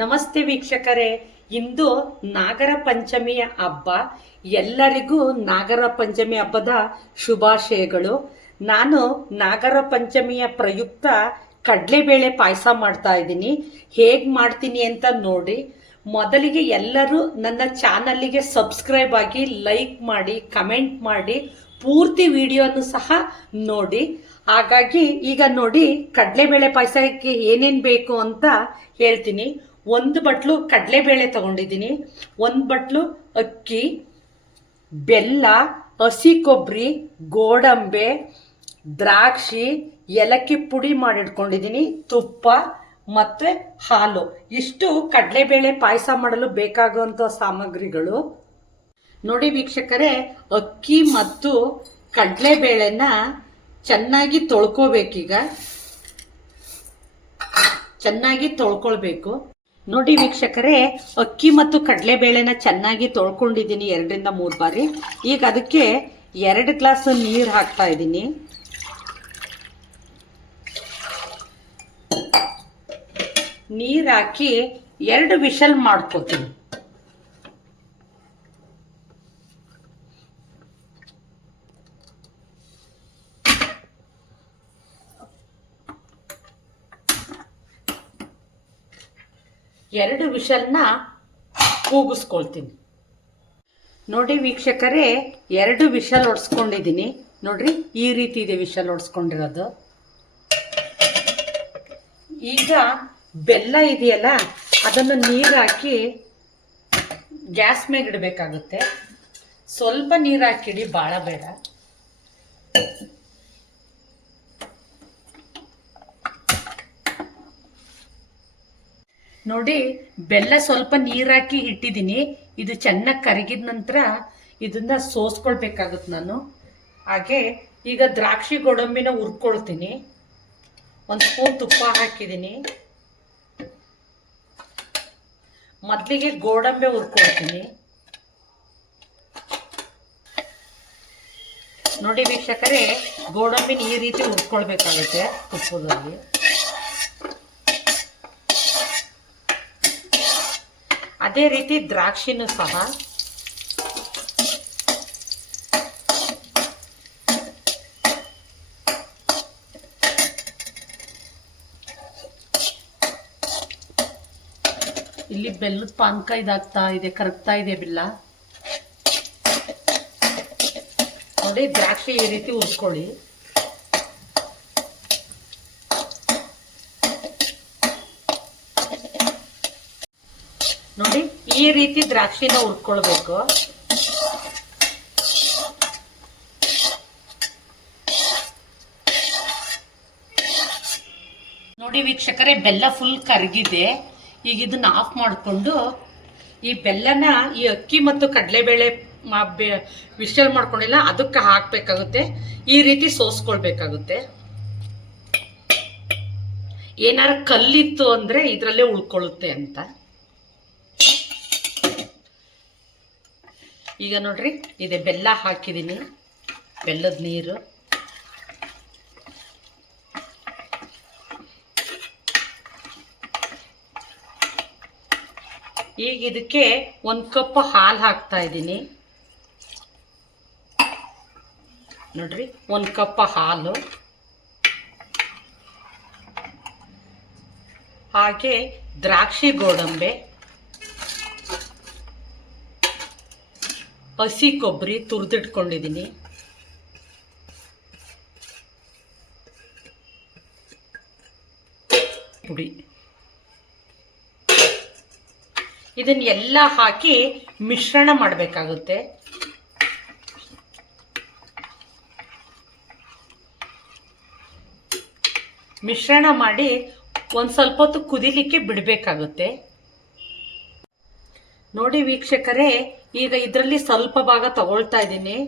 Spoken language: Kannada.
ನಮಸ್ತೆ ವೀಕ್ಷಕರೇ, ಇಂದು ನಾಗರ ಪಂಚಮಿಯ ಹಬ್ಬ. ಎಲ್ಲರಿಗೂ ನಾಗರ ಪಂಚಮಿ ಹಬ್ಬದ ಶುಭಾಶಯಗಳು. ನಾನು ನಾಗರ ಪಂಚಮಿಯ ಪ್ರಯುಕ್ತ ಕಡಲೆಬೇಳೆ ಪಾಯಸ ಮಾಡ್ತಾ ಇದ್ದೀನಿ. ಹೇಗೆ ಮಾಡ್ತೀನಿ ಅಂತ ನೋಡಿ. ಮೊದಲಿಗೆ ಎಲ್ಲರೂ ನನ್ನ ಚಾನಲ್ಗೆ ಸಬ್ಸ್ಕ್ರೈಬ್ ಆಗಿ, ಲೈಕ್ ಮಾಡಿ, ಕಮೆಂಟ್ ಮಾಡಿ, ಪೂರ್ತಿ ವಿಡಿಯೋನು ಸಹ ನೋಡಿ. ಹಾಗಾಗಿ ಈಗ ನೋಡಿ, ಕಡಲೆಬೇಳೆ ಪಾಯಸಕ್ಕೆ ಏನೇನು ಬೇಕು ಅಂತ ಹೇಳ್ತೀನಿ. 1 ಬಟ್ಲು ಕಡಲೆಬೇಳೆ ತಗೊಂಡಿದ್ದೀನಿ, 1 ಬಟ್ಲು ಅಕ್ಕಿ, ಬೆಲ್ಲ, ಹಸಿ ಕೊಬ್ಬರಿ, ಗೋಡಂಬೆ, ದ್ರಾಕ್ಷಿ, ಏಲಕ್ಕಿ ಪುಡಿ ಮಾಡಿಟ್ಕೊಂಡಿದ್ದೀನಿ, ತುಪ್ಪ ಮತ್ತು ಹಾಲು. ಇಷ್ಟು ಕಡಲೆಬೇಳೆ ಪಾಯಸ ಮಾಡಲು ಬೇಕಾಗುವಂಥ ಸಾಮಗ್ರಿಗಳು. ನೋಡಿ ವೀಕ್ಷಕರೇ, ಅಕ್ಕಿ ಮತ್ತು ಕಡಲೆಬೇಳೆನ ಚೆನ್ನಾಗಿ ತೊಳ್ಕೊಬೇಕೀಗ. ಚೆನ್ನಾಗಿ ತೊಳ್ಕೊಳ್ಬೇಕು. ನೋಡಿ ವೀಕ್ಷಕರೇ, ಅಕ್ಕಿ ಮತ್ತು ಕಡಲೆಬೇಳೆನ ಚೆನ್ನಾಗಿ ತೊಳ್ಕೊಂಡಿದ್ದೀನಿ 2 ರಿಂದ 3 ಬಾರಿ. ಈಗ ಅದಕ್ಕೆ 2 ಗ್ಲಾಸ್ ನೀರು ಹಾಕ್ತಾ ಇದ್ದೀನಿ. ನೀರು ಹಾಕಿ 2 ವಿಷಲ್ ಮಾಡ್ಕೊತೀನಿ. ಎರಡು ವಿಷಲ್ನ ಕೂಗಿಸ್ಕೊಳ್ತೀನಿ. ನೋಡಿ ವೀಕ್ಷಕರೇ, 2 ವಿಷಲ್ ಹೊಡ್ಸ್ಕೊಂಡಿದ್ದೀನಿ. ನೋಡ್ರಿ, ಈ ರೀತಿ ಇದೆ ವಿಷಲ್ ಹೊಡ್ಸ್ಕೊಂಡಿರೋದು. ಈಗ ಬೆಲ್ಲ ಇದೆಯಲ್ಲ, ಅದನ್ನು ನೀರು ಹಾಕಿ ಗ್ಯಾಸ್ ಮೇಲೆ ಇಡಬೇಕಾಗುತ್ತೆ. ಸ್ವಲ್ಪ ನೀರು ಹಾಕಿಡಿ, ಭಾಳ ಬೇಡ. ನೋಡಿ, ಬೆಲ್ಲ ಸ್ವಲ್ಪ ನೀರಾಕಿ ಇಟ್ಟಿದ್ದೀನಿ. ಇದು ಚೆನ್ನಾಗಿ ಕರಗಿದ ನಂತರ ಇದನ್ನ ಸೋಸ್ಕೊಳ್ಬೇಕಾಗುತ್ತೆ ನಾನು. ಹಾಗೆ ಈಗ ದ್ರಾಕ್ಷಿ ಗೋಡಂಬಿನ ಹುರ್ಕೊಳ್ತೀನಿ. 1 ಸ್ಪೂನ್ ತುಪ್ಪ ಹಾಕಿದ್ದೀನಿ. ಮೊದಲಿಗೆ ಗೋಡಂಬೆ ಹುರ್ಕೊಳ್ತೀನಿ. ನೋಡಿ ವೀಕ್ಷಕರೇ, ಗೋಡಂಬಿನ ಈ ರೀತಿ ಹುರ್ಕೊಳ್ಬೇಕಾಗುತ್ತೆ ತುಪ್ಪದಲ್ಲಿ. ಅದೇ ರೀತಿ ದ್ರಾಕ್ಷಿನೂ ಸಹ. ಇಲ್ಲಿ ಬೆಲ್ಲದ ಪಾನಕ ಇದಾಗ್ತಾ ಇದೆ, ಕರಗ್ತಾ ಇದೆ ಬೆಲ್ಲ. ನೋಡಿ, ದ್ರಾಕ್ಷಿ ಈ ರೀತಿ ಹುರ್ಕೊಳ್ಳಿ. ನೋಡಿ, ಈ ರೀತಿ ದ್ರಾಕ್ಷಿನ ಹುರ್ಕೊಳ್ಬೇಕು. ನೋಡಿ ವೀಕ್ಷಕರೇ, ಬೆಲ್ಲ ಫುಲ್ ಕರಗಿದೆ. ಈಗ ಇದನ್ನ ಆಫ್ ಮಾಡಿಕೊಂಡು ಈ ಬೆಲ್ಲನ ಈ ಅಕ್ಕಿ ಮತ್ತು ಕಡಲೆಬೇಳೆ ವಿಷಲ್ ಮಾಡ್ಕೊಂಡಿಲ್ಲ ಅದಕ್ಕೆ ಹಾಕಬೇಕಾಗುತ್ತೆ. ಈ ರೀತಿ ಸೋಸ್ಕೊಳ್ಬೇಕಾಗುತ್ತೆ. ಏನಾರು ಕಲ್ಲಿತ್ತು ಅಂದರೆ ಇದರಲ್ಲೇ ಉಳ್ಕೊಳ್ಳುತ್ತೆ ಅಂತ. ಈಗ ನೋಡ್ರಿ, ಇದೆ ಬೆಲ್ಲ ಹಾಕಿದ್ದೀನಿ, ಬೆಲ್ಲದ ನೀರು. ಈಗ ಇದಕ್ಕೆ 1 ಕಪ್ ಹಾಲು ಹಾಕ್ತಾ ಇದ್ದೀನಿ. ನೋಡ್ರಿ, 1 ಕಪ್ ಹಾಲು. ಹಾಗೆ ದ್ರಾಕ್ಷಿ ಗೋಡಂಬೆ, ಹಸಿ ಕೊಬ್ಬರಿ ತುರಿದಿಟ್ಕೊಂಡಿದ್ದೀನಿ, ಪುಡಿ. ಇದನ್ನೆಲ್ಲ ಹಾಕಿ ಮಿಶ್ರಣ ಮಾಡಬೇಕಾಗುತ್ತೆ. ಮಿಶ್ರಣ ಮಾಡಿ ಒಂದು ಸ್ವಲ್ಪ ಹೊತ್ತು ಕುದಿಲಿಕ್ಕೆ ಬಿಡಬೇಕಾಗುತ್ತೆ. ನೋಡಿ ವೀಕ್ಷಕರೇ, ಈಗ ಇದರಲ್ಲಿ ಸ್ವಲ್ಪ ಭಾಗ ತಗೊಳ್ತಾ ಇದ್ದೀನಿ.